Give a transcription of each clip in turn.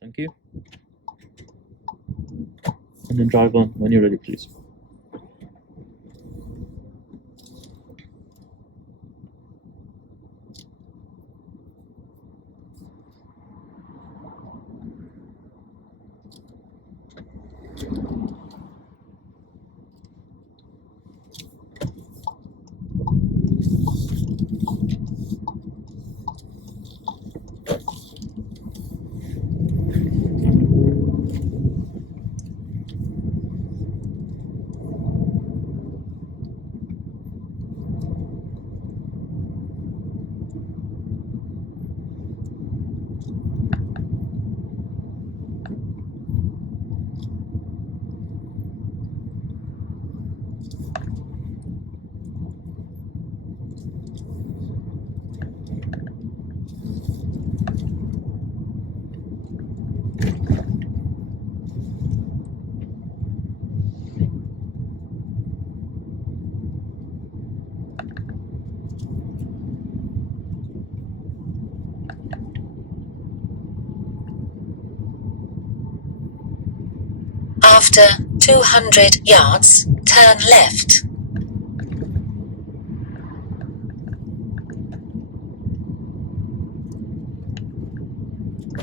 Thank you. And then drive on when you're ready, please. After 200 yards, turn left.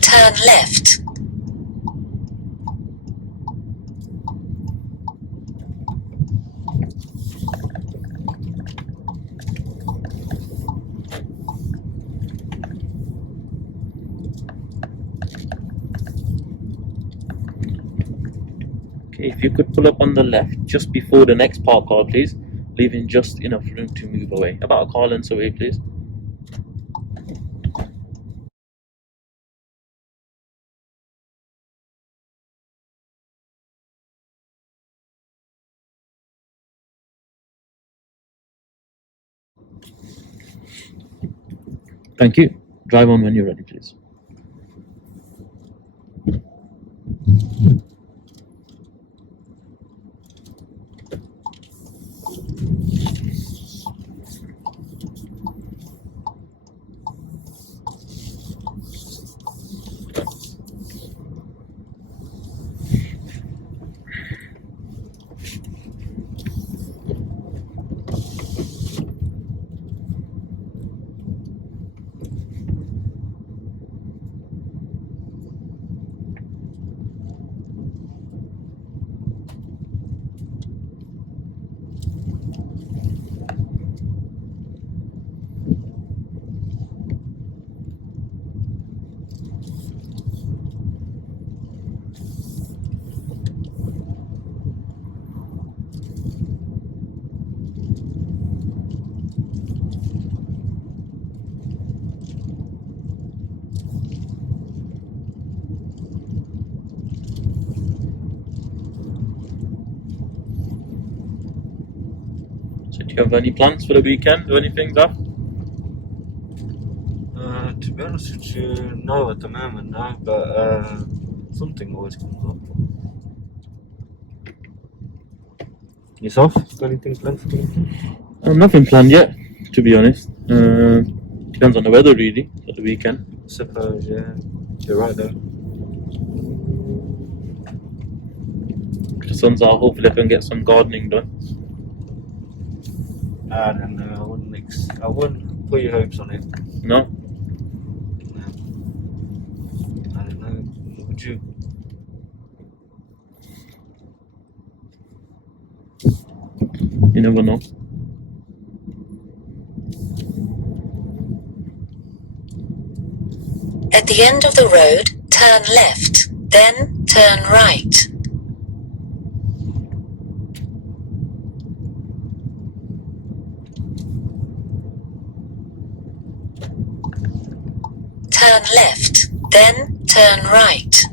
Turn left. Okay, if you could pull up on the left just before the next park car, please, leaving just enough room to move away. About a car length away, please. Thank you. Drive on when you're ready, please. So do you have any plans for the weekend or anything, Zaf? To be honest with you, no at the moment, no, but something always comes up. Yourself? Got anything planned for the weekend? Nothing planned yet, to be honest. Depends on the weather, really, for the weekend. I suppose, yeah. You're right though. The sun's out, hopefully I can get some gardening done. I don't know, I wouldn't put your hopes on it. No? No. I don't know. Would you? You never know. At the end of the road, turn left, then turn right. Turn left, then turn right.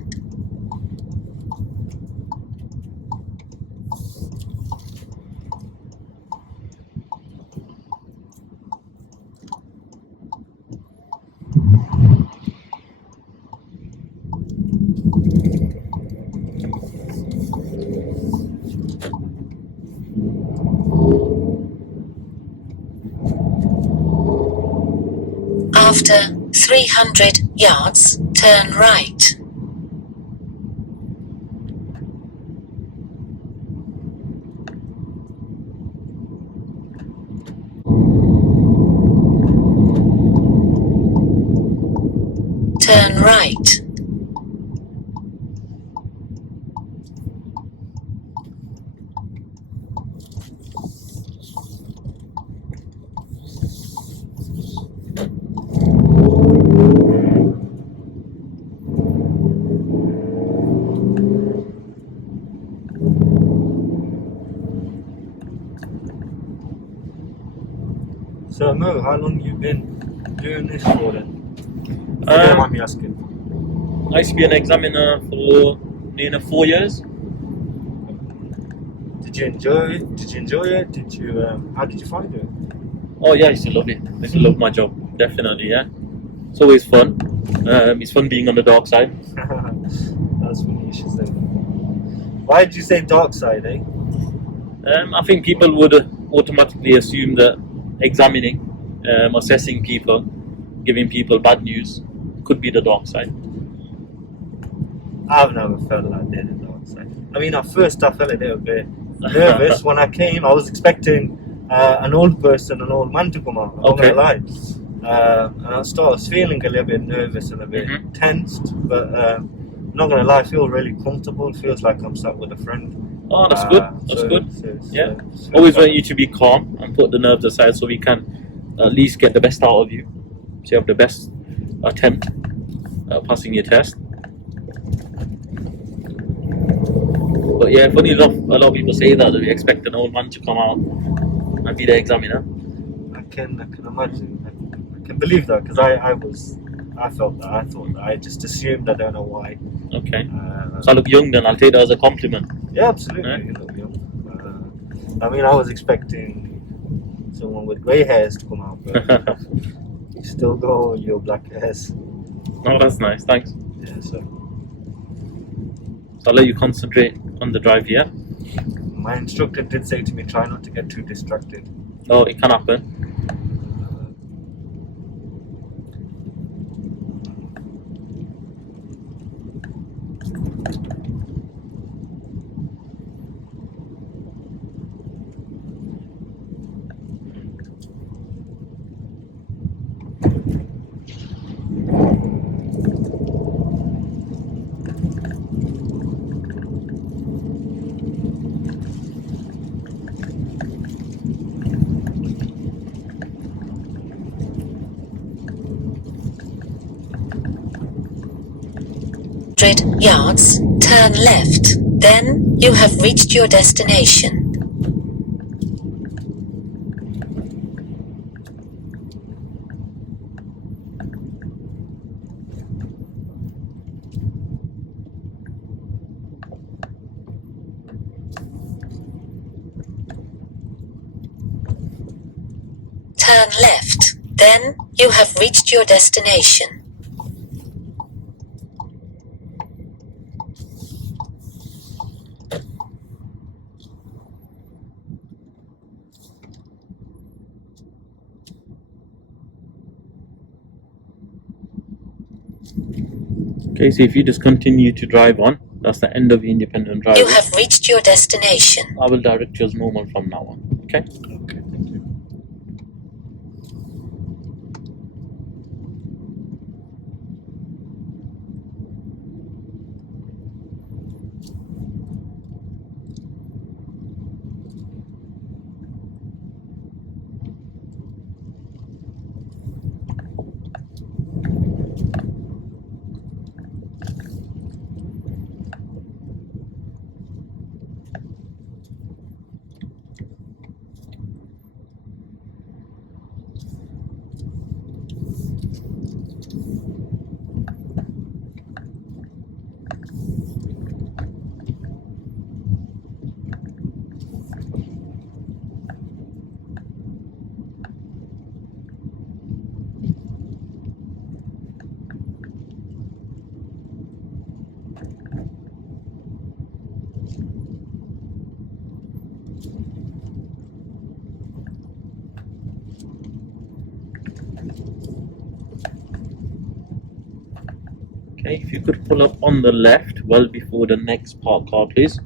After 300 yards, turn right. turn right. So, Mo, how long you been doing this for then? If you don't mind me asking. I used to be an examiner for nearly 4 years. Did you enjoy it? Did you, how did you find it? Oh yeah, I used to love it. I used to love my job, definitely, yeah. It's always fun. It's fun being on the dark side. That's funny you should say that. Why did you say dark side, eh? I think people would automatically assume that examining, assessing people, giving people bad news could be the dark side. I've never felt like that in the dark side. I mean, at first I felt a little bit nervous when I came. I was expecting an old man to come out. I'm not gonna lie. And I was feeling a little bit nervous and a bit tensed, but not gonna lie, I feel really comfortable. It feels like I'm sat with a friend. Oh, that's good. That's good. Yeah. Always want you to be calm and put the nerves aside so we can at least get the best out of you. So you have the best attempt at passing your test. But yeah, funny enough, a lot of people say that they expect an old man to come out and be the examiner. I can imagine. I can believe that because I felt that. I thought that. I just assumed. I don't know why. Okay. So I look young then. I'll take that as a compliment. Yeah, absolutely. You look young. I mean, I was expecting someone with grey hairs to come out, but you still go with your black hairs. Oh, that's nice. Thanks. Yeah, so I'll let you concentrate on the drive here. my instructor did say to me, try not to get too distracted. Oh, it can happen. Yards, turn left. Then you have reached your destination. Turn left. Then you have reached your destination. Okay, so if you just continue to drive on, that's the end of the independent driving. You have reached your destination. I will direct you as normal from now on. Okay? Okay, thank you. Okay, if you could pull up on the left, well before the next parked car, please.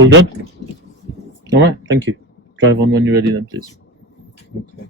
All done? Alright, thank you. Drive on when you're ready then, please. Okay.